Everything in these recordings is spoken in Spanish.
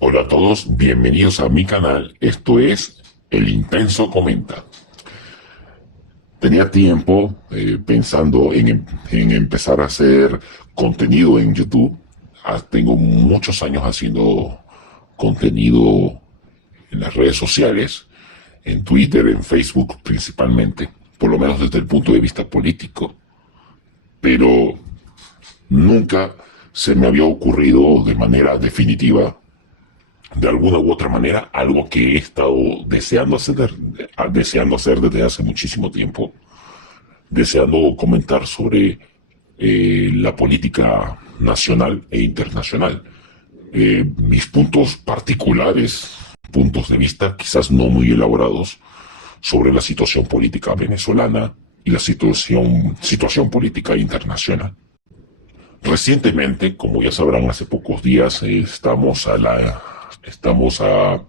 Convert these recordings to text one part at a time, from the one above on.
Hola a todos, bienvenidos a mi canal. Esto es El Intenso Comenta. Tenía tiempo pensando en empezar a hacer contenido en YouTube. Tengo muchos años haciendo contenido en las redes sociales, en Twitter, en Facebook principalmente, por lo menos desde el punto de vista político. Pero nunca se me había ocurrido de manera definitiva, de alguna u otra manera, algo que he estado deseando hacer desde hace muchísimo tiempo, deseando comentar sobre la política nacional e internacional. Mis puntos particulares, puntos de vista quizás no muy elaborados, sobre la situación política venezolana y la situación política internacional. Recientemente, como ya sabrán, hace pocos días estamos a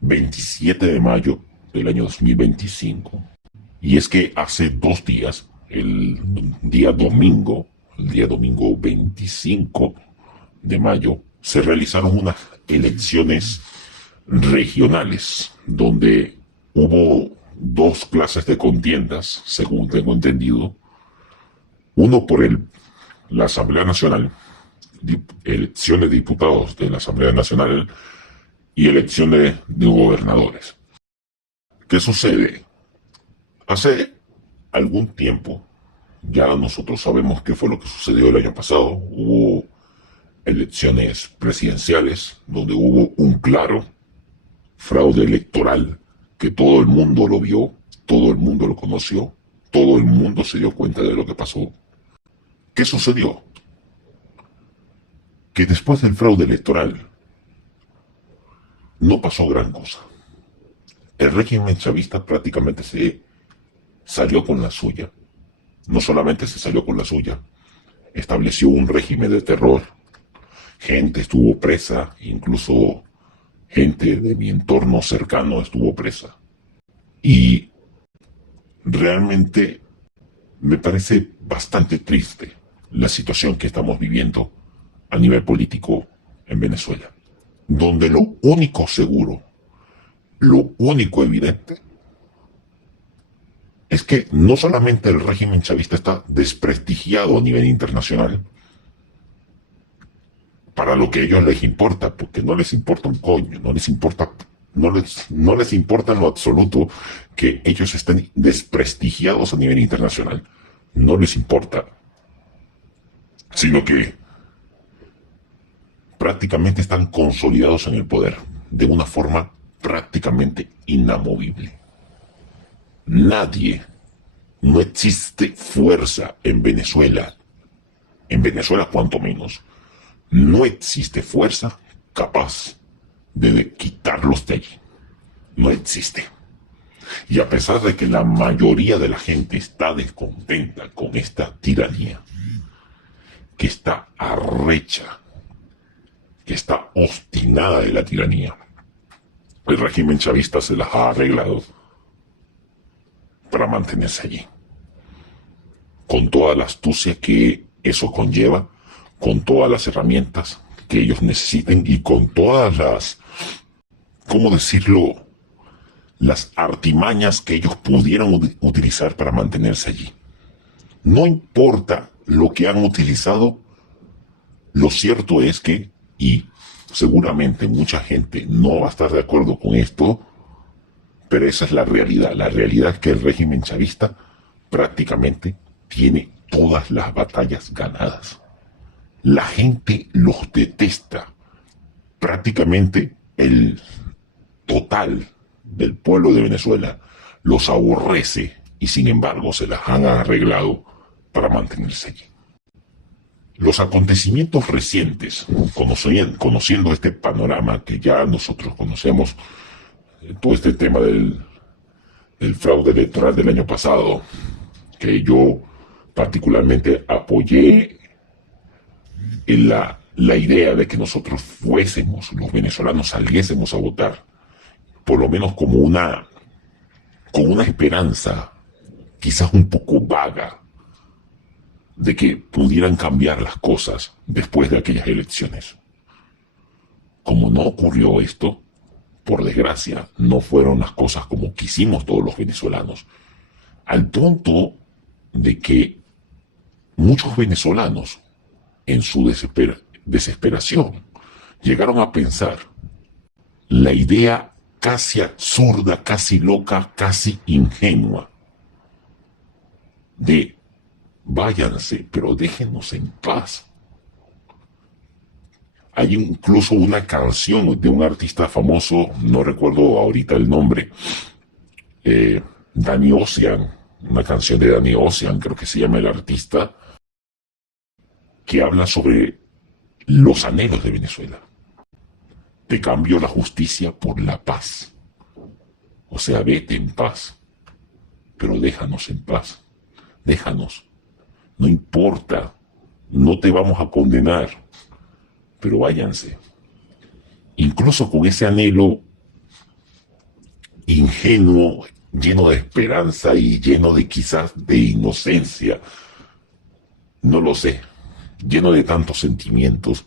27 de mayo del año 2025. Y es que hace 2 días, el día domingo 25 de mayo, se realizaron unas elecciones regionales donde hubo dos clases de contiendas, según tengo entendido. Uno por la Asamblea Nacional, elecciones de diputados de la Asamblea Nacional y elecciones de gobernadores. ¿Qué sucede? Hace algún tiempo, ya nosotros sabemos qué fue lo que sucedió el año pasado. Hubo elecciones presidenciales donde hubo un claro fraude electoral que todo el mundo lo vio, todo el mundo lo conoció, todo el mundo se dio cuenta de lo que pasó. ¿Qué sucedió? Que después del fraude electoral no pasó gran cosa. El régimen chavista prácticamente se salió con la suya. No solamente se salió con la suya, estableció un régimen de terror. Gente estuvo presa, incluso gente de mi entorno cercano estuvo presa. Y realmente me parece bastante triste la situación que estamos viviendo a nivel político en Venezuela, donde lo único seguro, lo único evidente, es que no solamente el régimen chavista está desprestigiado a nivel internacional, para lo que a ellos les importa, porque no les importa un coño, no les importa en lo absoluto que ellos estén desprestigiados a nivel internacional, no les importa, sino que prácticamente están consolidados en el poder de una forma prácticamente inamovible. Nadie, no existe fuerza en Venezuela cuanto menos, no existe fuerza capaz de quitarlos de allí. No existe. Y a pesar de que la mayoría de la gente está descontenta con esta tiranía, que está arrecha, que está obstinada de la tiranía, el régimen chavista se las ha arreglado para mantenerse allí, con toda la astucia que eso conlleva, con todas las herramientas que ellos necesiten y con todas las, ¿cómo decirlo?, las artimañas que ellos pudieran utilizar para mantenerse allí. No importa lo que han utilizado, lo cierto es que, y seguramente mucha gente no va a estar de acuerdo con esto, pero esa es la realidad. La realidad es que el régimen chavista prácticamente tiene todas las batallas ganadas. La gente los detesta. Prácticamente el total del pueblo de Venezuela los aborrece y sin embargo se las han arreglado para mantenerse allí. Los acontecimientos recientes, conociendo este panorama que ya nosotros conocemos, todo este tema del fraude electoral del año pasado, que yo particularmente apoyé en la idea de que nosotros fuésemos, los venezolanos saliésemos a votar, por lo menos con una esperanza, quizás un poco vaga, de que pudieran cambiar las cosas después de aquellas elecciones. como no ocurrió esto, por desgracia, no fueron las cosas como quisimos todos los venezolanos, al punto de que muchos venezolanos, en su desesperación, llegaron a pensar la idea casi absurda, casi loca, casi ingenua de váyanse, pero déjenos en paz. Hay incluso una canción de un artista famoso, no recuerdo ahorita el nombre, Danny Ocean, una canción de Danny Ocean, creo que se llama el artista, que habla sobre los anhelos de Venezuela. Te cambio la justicia por la paz. O sea, vete en paz, pero déjanos en paz. Déjanos. No importa, no te vamos a condenar, pero váyanse. Incluso con ese anhelo ingenuo, lleno de esperanza y lleno de quizás de inocencia, no lo sé, lleno de tantos sentimientos,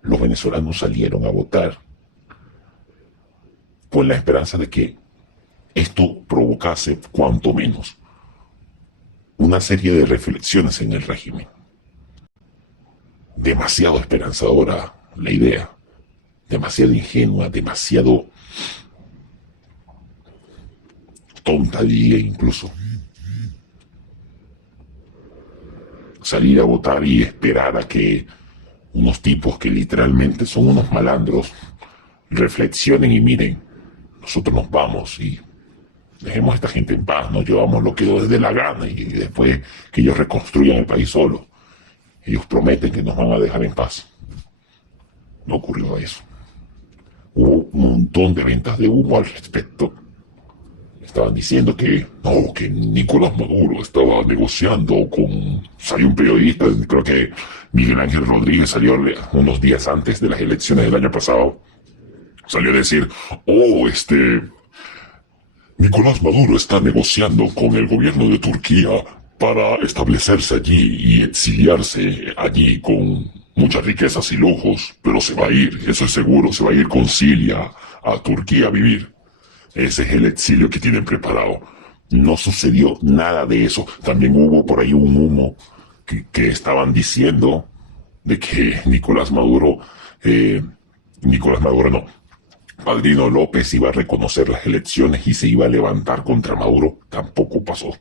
los venezolanos salieron a votar con la esperanza de que esto provocase, cuanto menos, una serie de reflexiones en el régimen. Demasiado esperanzadora la idea, demasiado ingenua, demasiado tonta, diría incluso. Salir a votar y esperar a que unos tipos que literalmente son unos malandros reflexionen y miren, nosotros nos vamos y dejemos a esta gente en paz, nos llevamos lo que les dé la gana y después que ellos reconstruyan el país solo. Ellos prometen que nos van a dejar en paz. No ocurrió eso. Hubo un montón de ventas de humo al respecto. Estaban diciendo que no, que Nicolás Maduro estaba negociando con... Salió un periodista, creo que Miguel Ángel Rodríguez salió unos días antes de las elecciones del año pasado. Salió a decir, Nicolás Maduro está negociando con el gobierno de Turquía para establecerse allí y exiliarse allí con muchas riquezas y lujos, pero se va a ir, eso es seguro, se va a ir con Cilia a Turquía a vivir. Ese es el exilio que tienen preparado. No sucedió nada de eso. También hubo por ahí un humo que estaban diciendo de que Nicolás Maduro no, Padrino López iba a reconocer las elecciones y se iba a levantar contra Maduro. Tampoco pasó.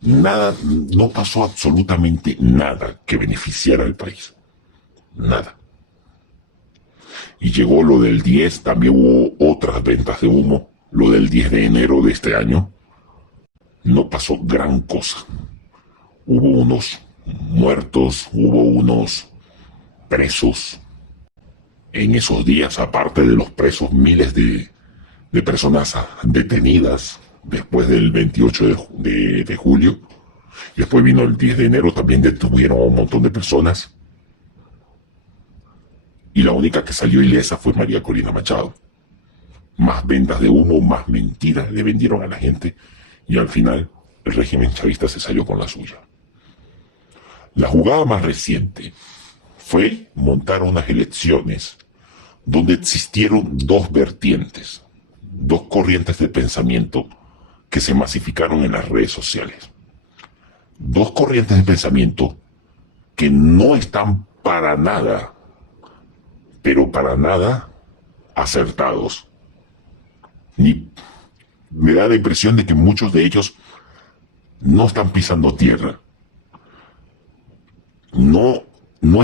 Nada, no pasó absolutamente nada que beneficiara al país. Nada. Y llegó lo del 10, también hubo otras ventas de humo. Lo del 10 de enero de este año, no pasó gran cosa. Hubo unos muertos, hubo unos presos. En esos días, aparte de los presos, miles de personas detenidas después del 28 de julio. Y después vino el 10 de enero, también detuvieron a un montón de personas. Y la única que salió ilesa fue María Corina Machado. Más ventas de humo, más mentiras le vendieron a la gente y al final el régimen chavista se salió con la suya. La jugada más reciente fue montar unas elecciones donde existieron dos vertientes, dos corrientes de pensamiento que se masificaron en las redes sociales. Dos corrientes de pensamiento que no están para nada, pero para nada acertados. Me da la impresión de que muchos de ellos no están pisando tierra. No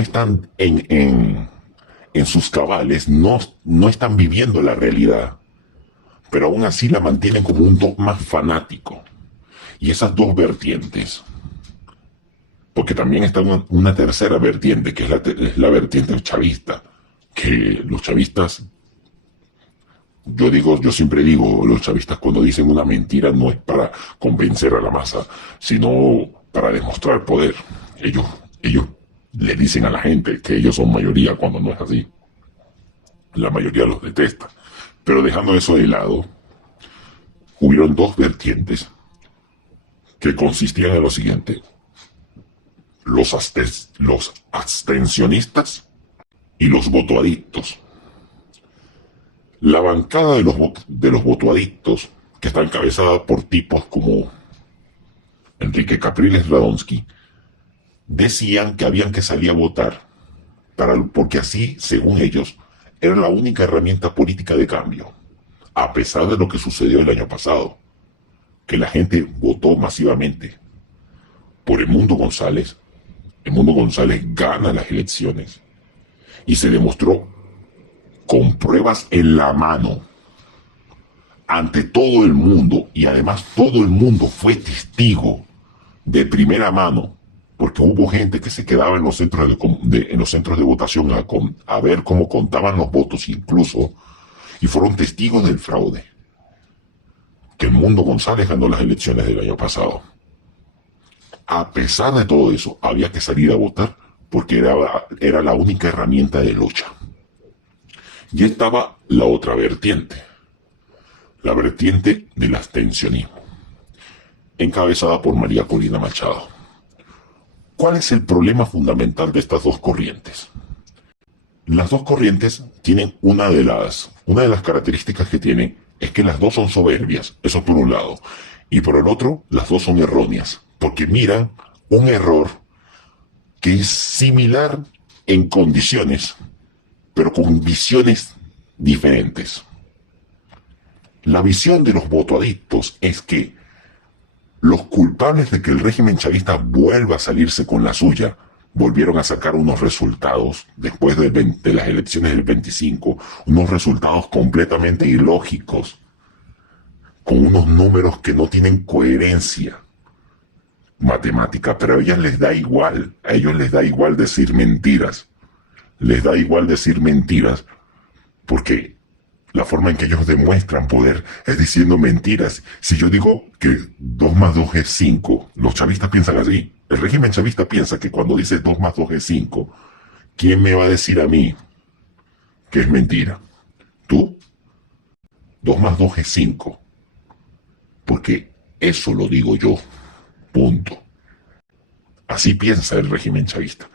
están en sus cabales, no están viviendo la realidad. Pero aún así la mantienen como un dogma fanático. Y esas dos vertientes, porque también está una tercera vertiente, que es la vertiente chavista, que los chavistas, yo siempre digo, los chavistas cuando dicen una mentira no es para convencer a la masa, sino para demostrar poder. Ellos le dicen a la gente que ellos son mayoría cuando no es así. La mayoría los detesta. Pero dejando eso de lado, hubieron dos vertientes que consistían en lo siguiente: los abstencionistas y los votoadictos. La bancada de los votoadictos, que está encabezada por tipos como Enrique Capriles Radonsky, decían que habían que salir a votar porque así, según ellos, era la única herramienta política de cambio, a pesar de lo que sucedió el año pasado, que la gente votó masivamente por Edmundo González. Edmundo González gana las elecciones y se demostró con pruebas en la mano ante todo el mundo, y además todo el mundo fue testigo de primera mano, porque hubo gente que se quedaba en los centros en los centros de votación a ver cómo contaban los votos incluso, y fueron testigos del fraude, que Edmundo González ganó las elecciones del año pasado. A pesar de todo eso, había que salir a votar porque era la única herramienta de lucha. Y estaba la otra vertiente, la vertiente del abstencionismo, encabezada por María Corina Machado. ¿Cuál es el problema fundamental de estas dos corrientes? Las dos corrientes tienen una de las características que tienen es que las dos son soberbias, eso por un lado, y por el otro, las dos son erróneas, porque miran un error que es similar en condiciones, pero con visiones diferentes. La visión de los votoadictos es que los culpables de que el régimen chavista vuelva a salirse con la suya volvieron a sacar unos resultados después de las elecciones del 25, unos resultados completamente ilógicos, con unos números que no tienen coherencia matemática, pero a ellos les da igual decir mentiras, porque la forma en que ellos demuestran poder es diciendo mentiras. Si yo digo que 2 más 2 es 5, los chavistas piensan así. El régimen chavista piensa que cuando dice 2 más 2 es 5, ¿quién me va a decir a mí que es mentira? ¿Tú? 2 más 2 es 5. Porque eso lo digo yo. Punto. Así piensa el régimen chavista.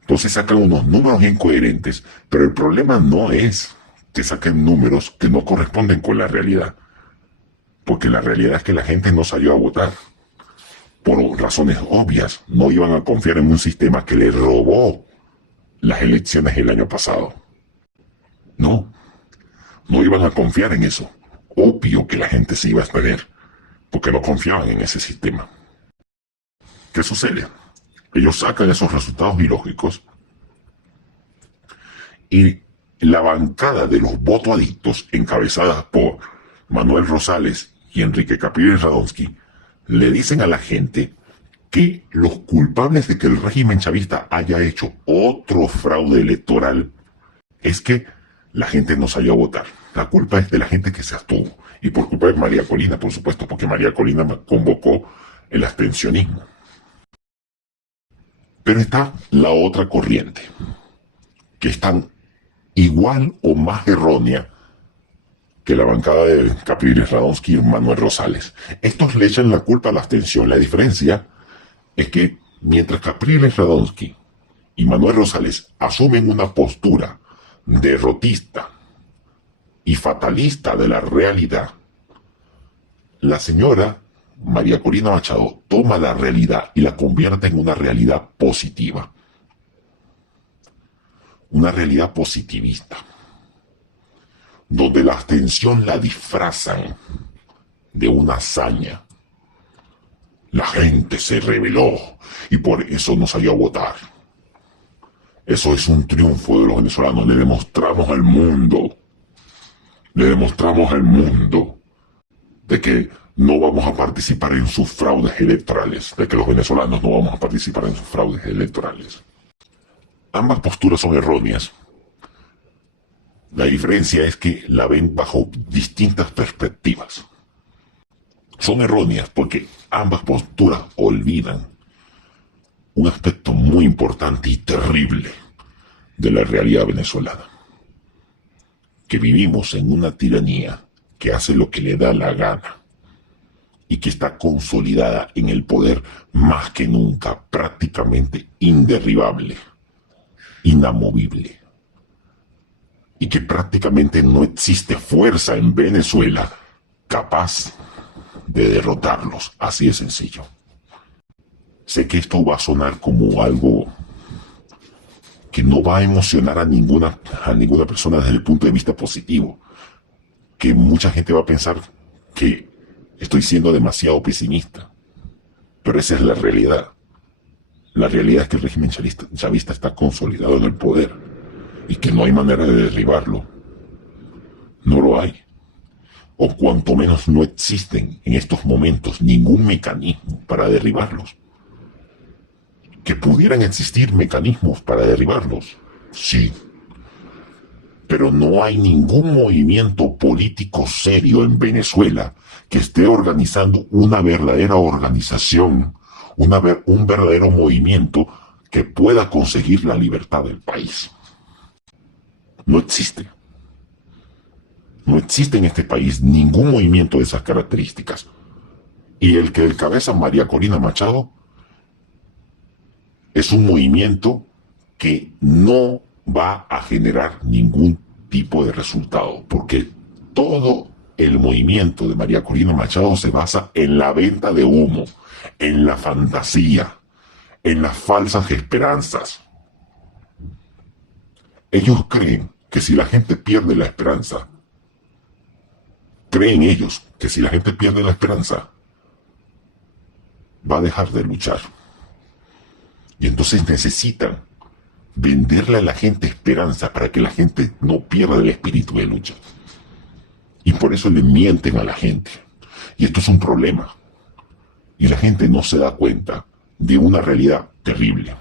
Entonces sacan unos números incoherentes, pero el problema no es que saquen números que no corresponden con la realidad, porque la realidad es que la gente no salió a votar. Por razones obvias, no iban a confiar en un sistema que le robó las elecciones el año pasado. No iban a confiar en eso. Obvio que la gente se iba a abstener, porque no confiaban en ese sistema. ¿Qué sucede? Ellos sacan esos resultados ilógicos y la bancada de los votoadictos, encabezada por Manuel Rosales y Enrique Capriles Radonsky, le dicen a la gente que los culpables de que el régimen chavista haya hecho otro fraude electoral es que la gente no salió a votar. La culpa es de la gente que se abstuvo. Y por culpa de María Corina, por supuesto, porque María Corina convocó el abstencionismo. Pero está la otra corriente, que es tan igual o más errónea que la bancada de Capriles Radonsky y Manuel Rosales. Estos le echan la culpa a la abstención. La diferencia es que mientras Capriles Radonsky y Manuel Rosales asumen una postura derrotista y fatalista de la realidad, la señora María Corina Machado toma la realidad y la convierte en una realidad positiva. Una realidad positivista, donde la abstención la disfrazan de una hazaña. La gente se rebeló y por eso no salió a votar. Eso es un triunfo de los venezolanos. Le demostramos al mundo de que no vamos a participar en sus fraudes electorales, de que los venezolanos no vamos a participar en sus fraudes electorales. Ambas posturas son erróneas. La diferencia es que la ven bajo distintas perspectivas. Son erróneas porque ambas posturas olvidan un aspecto muy importante y terrible de la realidad venezolana. Que vivimos en una tiranía que hace lo que le da la gana y que está consolidada en el poder más que nunca, prácticamente inderribable, inamovible. y que prácticamente no existe fuerza en Venezuela capaz de derrotarlos. Así de sencillo. Sé que esto va a sonar como algo que no va a emocionar a ninguna persona desde el punto de vista positivo, que mucha gente va a pensar que estoy siendo demasiado pesimista, pero esa es la realidad. La realidad es que el régimen chavista está consolidado en el poder y que no hay manera de derribarlo. No lo hay. O cuanto menos no existen en estos momentos ningún mecanismo para derribarlos. Que pudieran existir mecanismos para derribarlos, sí. Pero no hay ningún movimiento político serio en Venezuela que esté organizando una verdadera organización, un verdadero movimiento que pueda conseguir la libertad del país. No existe. No existe en este país ningún movimiento de esas características. Y el que encabeza María Corina Machado es un movimiento que no va a generar ningún tipo de resultado, porque todo el movimiento de María Corina Machado se basa en la venta de humo, en la fantasía, en las falsas esperanzas. Ellos creen que si la gente pierde la esperanza, creen ellos que si la gente pierde la esperanza, va a dejar de luchar. Y entonces necesitan venderle a la gente esperanza para que la gente no pierda el espíritu de lucha. Y por eso le mienten a la gente. Y esto es un problema. Y la gente no se da cuenta de una realidad terrible.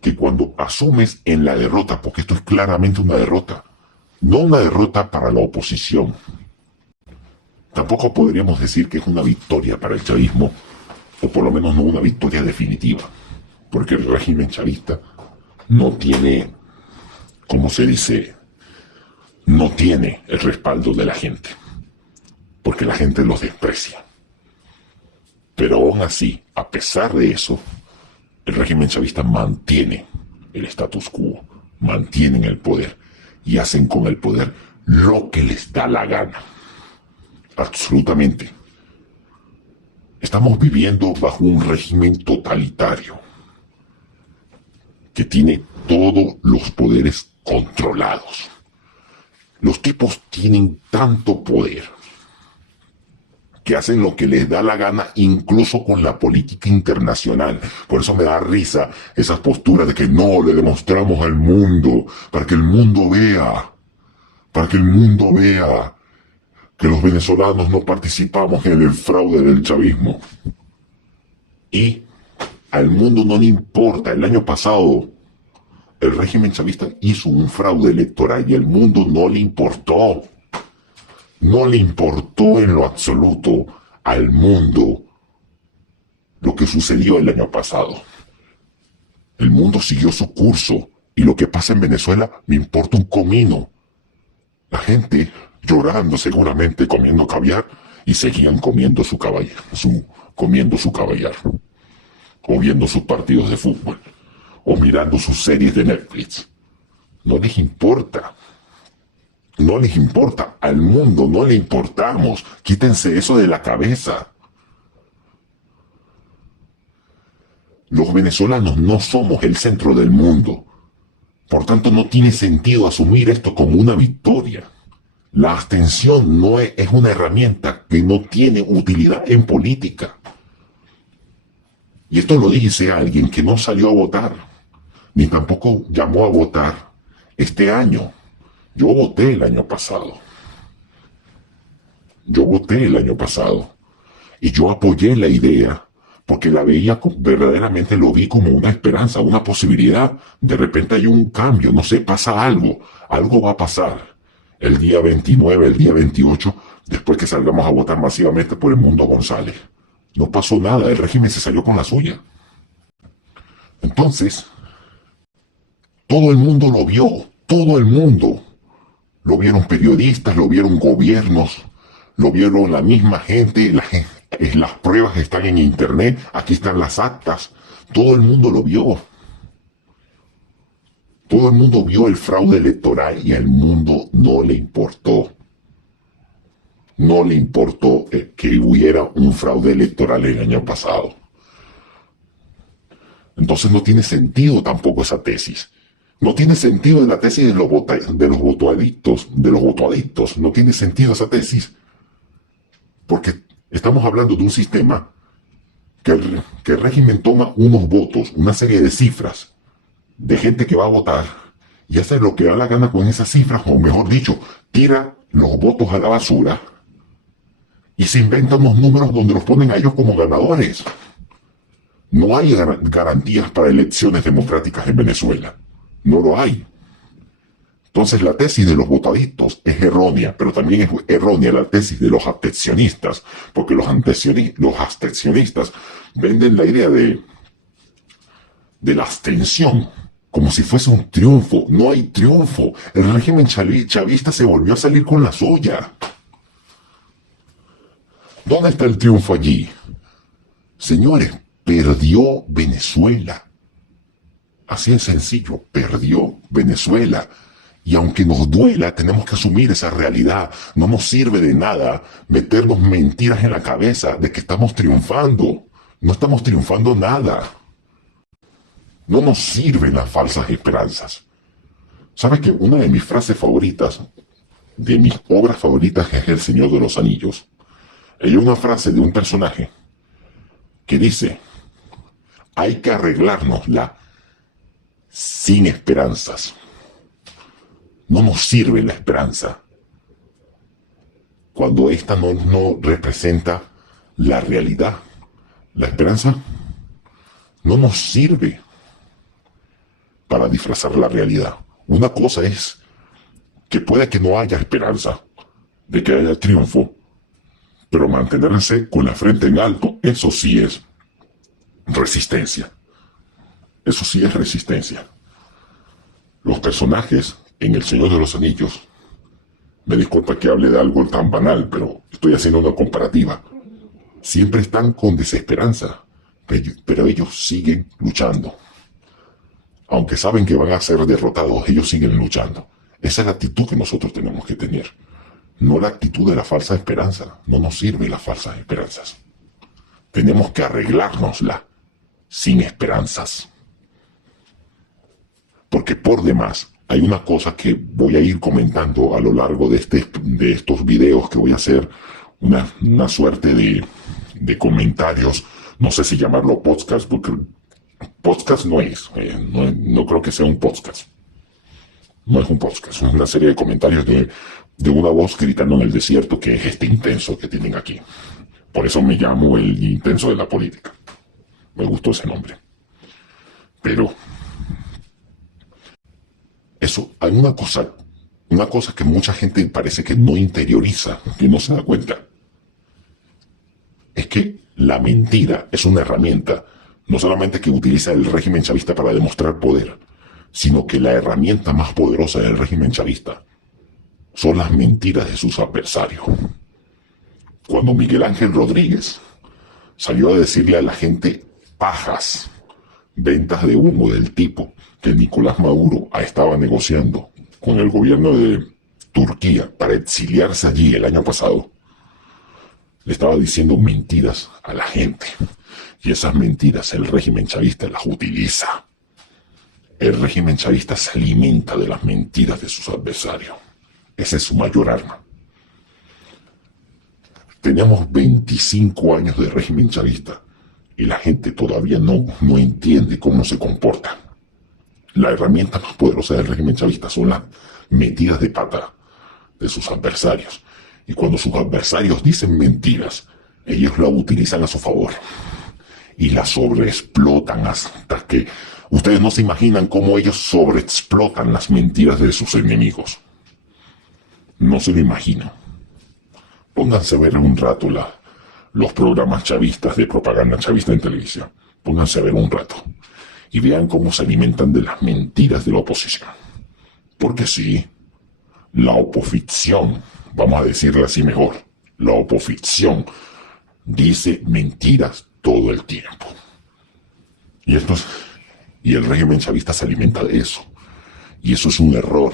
Que cuando asumes en la derrota, porque esto es claramente una derrota, no una derrota para la oposición. Tampoco podríamos decir que es una victoria para el chavismo, o por lo menos no una victoria definitiva. Porque el régimen chavista no tiene, como se dice, no tiene el respaldo de la gente, porque la gente los desprecia. Pero aún así, a pesar de eso, el régimen chavista mantiene el status quo, mantienen el poder y hacen con el poder lo que les da la gana. Absolutamente. Estamos viviendo bajo un régimen totalitario que tiene todos los poderes controlados. Los tipos tienen tanto poder que hacen lo que les da la gana incluso con la política internacional. Por eso me da risa esas posturas de que no, le demostramos al mundo, para que el mundo vea que los venezolanos no participamos en el fraude del chavismo. Y al mundo no le importa. El año pasado el régimen chavista hizo un fraude electoral y al mundo no le importó. No le importó en lo absoluto al mundo lo que sucedió el año pasado. El mundo siguió su curso y lo que pasa en Venezuela me importa un comino. La gente llorando seguramente comiendo caviar y seguían comiendo su caballar, o viendo sus partidos de fútbol, o mirando sus series de Netflix. No les importa. No les importa. Al mundo no le importamos. Quítense eso de la cabeza. Los venezolanos no somos el centro del mundo. Por tanto, no tiene sentido asumir esto como una victoria. La abstención no es una herramienta que no tiene utilidad en política. Y esto lo dice alguien que no salió a votar, ni tampoco llamó a votar este año. Yo voté el año pasado. Y yo apoyé la idea porque la veía, verdaderamente lo vi como una esperanza, una posibilidad. De repente hay un cambio, no sé, pasa algo va a pasar. El día 29, el día 28, después que salgamos a votar masivamente por el Mundo González. No pasó nada, el régimen se salió con la suya. Entonces, todo el mundo lo vio, todo el mundo. Lo vieron periodistas, lo vieron gobiernos, lo vieron la misma gente, las pruebas están en internet, aquí están las actas, todo el mundo lo vio. Todo el mundo vio el fraude electoral y al mundo no le importó. No le importó que hubiera un fraude electoral el año pasado. Entonces no tiene sentido tampoco esa tesis. No tiene sentido la tesis de los votoadictos. No tiene sentido esa tesis. Porque estamos hablando de un sistema que el régimen toma unos votos, una serie de cifras de gente que va a votar y hace lo que da la gana con esas cifras, o mejor dicho, tira los votos a la basura y se inventan unos números donde los ponen a ellos como ganadores. No hay garantías para elecciones democráticas en Venezuela. No lo hay. Entonces la tesis de los votaditos es errónea, pero también es errónea la tesis de los abstencionistas, porque los abstencionistas venden la idea de la abstención como si fuese un triunfo. No hay triunfo. El régimen chavista se volvió a salir con la suya. ¿Dónde está el triunfo allí? Señores, perdió Venezuela. Así de sencillo, perdió Venezuela. Y aunque nos duela, tenemos que asumir esa realidad. No nos sirve de nada meternos mentiras en la cabeza de que estamos triunfando. No estamos triunfando nada. No nos sirven las falsas esperanzas. ¿Sabes que una de mis frases favoritas, de mis obras favoritas, es El Señor de los Anillos? Hay una frase de un personaje que dice: hay que arreglárnosla sin esperanzas. No nos sirve la esperanza cuando esta no representa la realidad. La esperanza no nos sirve para disfrazar la realidad. Una cosa es que puede que no haya esperanza de que haya triunfo, pero mantenerse con la frente en alto, eso sí es resistencia. Eso sí es resistencia. Los personajes en El Señor de los Anillos, me disculpa que hable de algo tan banal, pero estoy haciendo una comparativa, siempre están con desesperanza, pero ellos siguen luchando. Aunque saben que van a ser derrotados, ellos siguen luchando. Esa es la actitud que nosotros tenemos que tener. No la actitud de la falsa esperanza. No nos sirven las falsas esperanzas. Tenemos que arreglárnosla sin esperanzas. Porque por demás, hay una cosa que voy a ir comentando a lo largo de estos videos que voy a hacer, una suerte de comentarios. No sé si llamarlo podcast, porque podcast no es. No creo que sea un podcast. No es un podcast, es una serie de comentarios de una voz gritando en el desierto, que es este intenso que tienen aquí. Por eso me llamo el intenso de la política. Me gustó ese nombre. Pero eso, hay una cosa que mucha gente parece que no interioriza, que no se da cuenta. Es que la mentira es una herramienta, no solamente que utiliza el régimen chavista para demostrar poder, sino que la herramienta más poderosa del régimen chavista son las mentiras de sus adversarios. Cuando Miguel Ángel Rodríguez salió a decirle a la gente pajas, ventas de humo del tipo que Nicolás Maduro estaba negociando con el gobierno de Turquía para exiliarse allí el año pasado, le estaba diciendo mentiras a la gente. Y esas mentiras el régimen chavista las utiliza. El régimen chavista se alimenta de las mentiras de sus adversarios. Esa es su mayor arma. Tenemos 25 años de régimen chavista y la gente todavía no entiende cómo se comporta. La herramienta más poderosa del régimen chavista son las metidas de pata de sus adversarios. Y cuando sus adversarios dicen mentiras, ellos la utilizan a su favor. Y la sobreexplotan hasta que ustedes no se imaginan cómo ellos sobreexplotan las mentiras de sus enemigos. No se lo imaginan. Pónganse a ver un rato los programas chavistas de propaganda chavista en televisión. Pónganse a ver un rato. Y vean cómo se alimentan de las mentiras de la oposición. Porque sí, la oposición, vamos a decirle así mejor, la oposición dice mentiras todo el tiempo. Y el régimen chavista se alimenta de eso. Y eso es un error,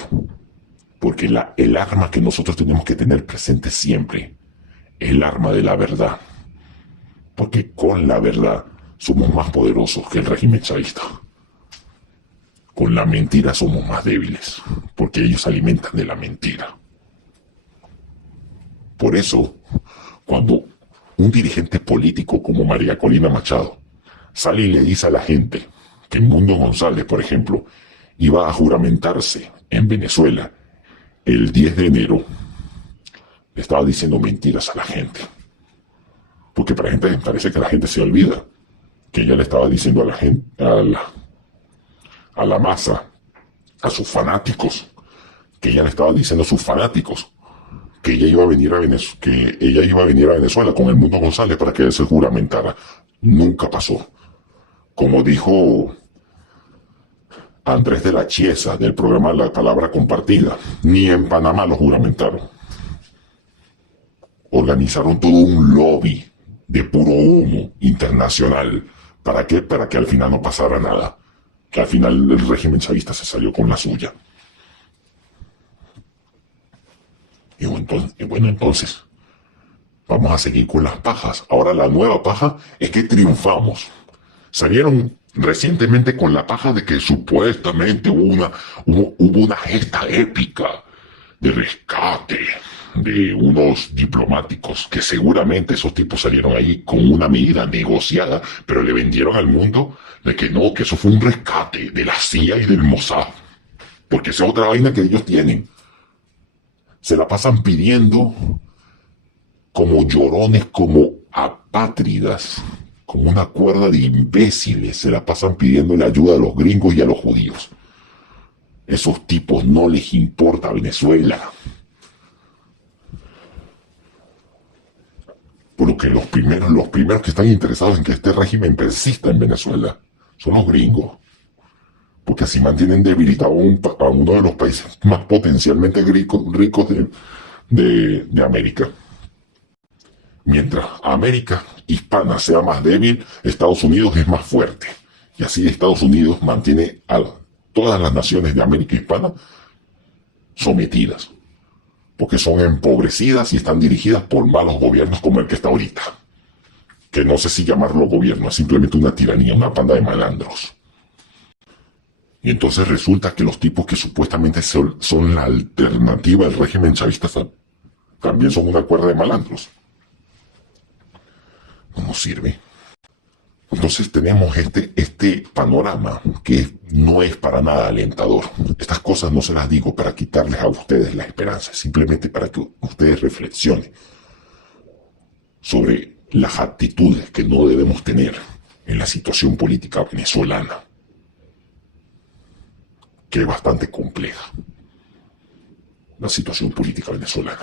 porque el arma que nosotros tenemos que tener presente siempre es el arma de la verdad. Porque con la verdad somos más poderosos que el régimen chavista. Con la mentira somos más débiles, porque ellos se alimentan de la mentira. Por eso, cuando un dirigente político como María Corina Machado sale y le dice a la gente que Edmundo González, por ejemplo, iba a juramentarse en Venezuela el 10 de enero, le estaba diciendo mentiras a la gente. Porque parece que la gente se olvida que ella le estaba diciendo a la gente, a la masa, a sus fanáticos, que ella le estaba diciendo a sus fanáticos que ella iba a venir a Venezuela con Edmundo González para que él se juramentara. Nunca pasó. Como dijo Andrés de la Chiesa del programa La Palabra Compartida, ni en Panamá lo juramentaron. Organizaron todo un lobby de puro humo internacional. ¿Para qué? Para que al final no pasara nada. Que al final el régimen chavista se salió con la suya. Y bueno, entonces, vamos a seguir con las pajas. Ahora la nueva paja es que triunfamos. Salieron recientemente con la paja de que supuestamente hubo una gesta épica de rescate de unos diplomáticos, que seguramente esos tipos salieron ahí con una medida negociada, pero le vendieron al mundo de que no, que eso fue un rescate de la CIA y del Mossad. Porque esa es otra vaina que ellos tienen. Se la pasan pidiendo como llorones, como apátridas, como una cuerda de imbéciles, se la pasan pidiendo la ayuda a los gringos y a los judíos. Esos tipos no les importa Venezuela. Por lo que los primeros que están interesados en que este régimen persista en Venezuela son los gringos. Porque así mantienen debilitado a uno de los países más potencialmente ricos de América. Mientras América hispana sea más débil, Estados Unidos es más fuerte. Y así Estados Unidos mantiene a todas las naciones de América hispana sometidas. Porque son empobrecidas y están dirigidas por malos gobiernos como el que está ahorita. Que no sé si llamarlo gobierno, es simplemente una tiranía, una panda de malandros. Y entonces resulta que los tipos que supuestamente son la alternativa al régimen chavista también son una cuerda de malandros. No nos sirve. Entonces tenemos este panorama que no es para nada alentador. Estas cosas no se las digo para quitarles a ustedes la esperanza, simplemente para que ustedes reflexionen sobre las actitudes que no debemos tener en la situación política venezolana, que es bastante compleja, la situación política venezolana.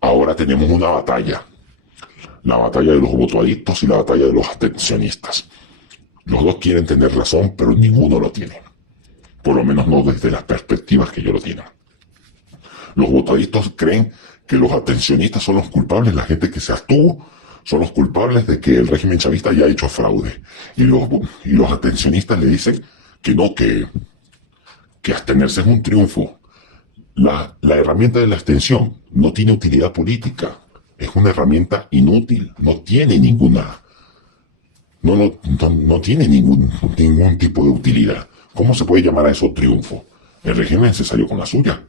Ahora tenemos una batalla, la batalla de los votoadictos y la batalla de los abstencionistas. Los dos quieren tener razón, pero ninguno lo tiene, por lo menos no desde las perspectivas que ellos lo tienen. Los votoadictos creen que los abstencionistas son los culpables, la gente que se abstuvo son los culpables de que el régimen chavista haya hecho fraude. Y los abstencionistas le dicen que no, que abstenerse es un triunfo. La herramienta de la abstención no tiene utilidad política, es una herramienta inútil, no tiene ninguna, no tiene ningún tipo de utilidad. ¿Cómo se puede llamar a eso triunfo? El régimen se salió con la suya.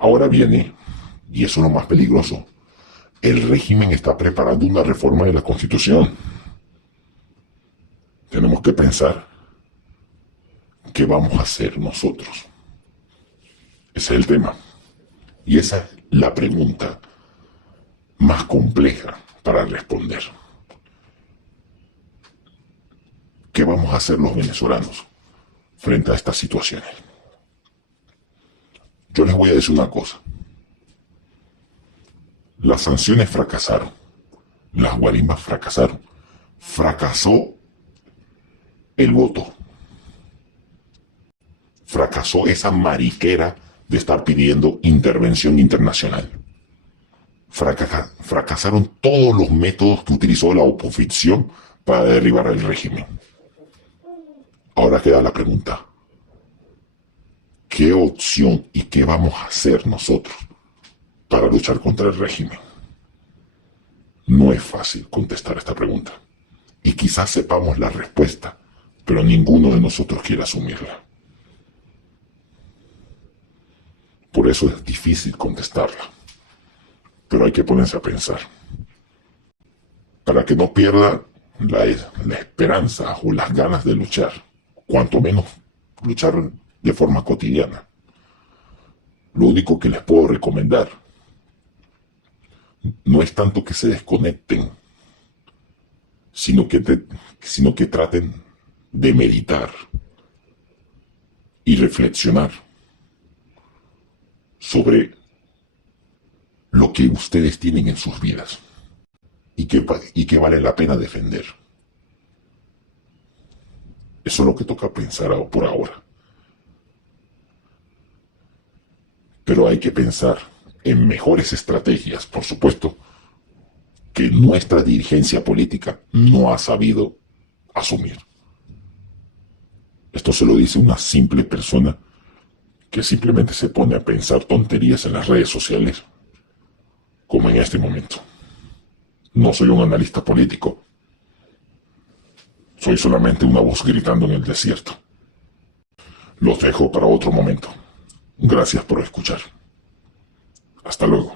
Ahora viene, y eso es lo más peligroso, el régimen está preparando una reforma de la Constitución. Tenemos que pensar qué vamos a hacer nosotros. Ese es el tema. Y esa es la pregunta más compleja para responder. ¿Qué vamos a hacer los venezolanos frente a estas situaciones? Yo les voy a decir una cosa. Las sanciones fracasaron. Las guarimbas fracasaron. Fracasó el voto. Fracasó esa mariquera de estar pidiendo intervención internacional. Fracasaron todos los métodos que utilizó la oposición para derribar el régimen. Ahora queda la pregunta: ¿qué opción y qué vamos a hacer nosotros para luchar contra el régimen? No es fácil contestar esta pregunta. Y quizás sepamos la respuesta, pero ninguno de nosotros quiere asumirla. Por eso es difícil contestarla. Pero hay que ponerse a pensar. Para que no pierda la esperanza o las ganas de luchar, cuanto menos luchar de forma cotidiana. Lo único que les puedo recomendar no es tanto que se desconecten, sino que traten de meditar y reflexionar sobre lo que ustedes tienen en sus vidas y que vale la pena defender. Eso es lo que toca pensar por ahora. Pero hay que pensar en mejores estrategias, por supuesto, que nuestra dirigencia política no ha sabido asumir. Esto se lo dice una simple persona que simplemente se pone a pensar tonterías en las redes sociales, como en este momento. No soy un analista político. Soy solamente una voz gritando en el desierto. Los dejo para otro momento. Gracias por escuchar. Hasta luego.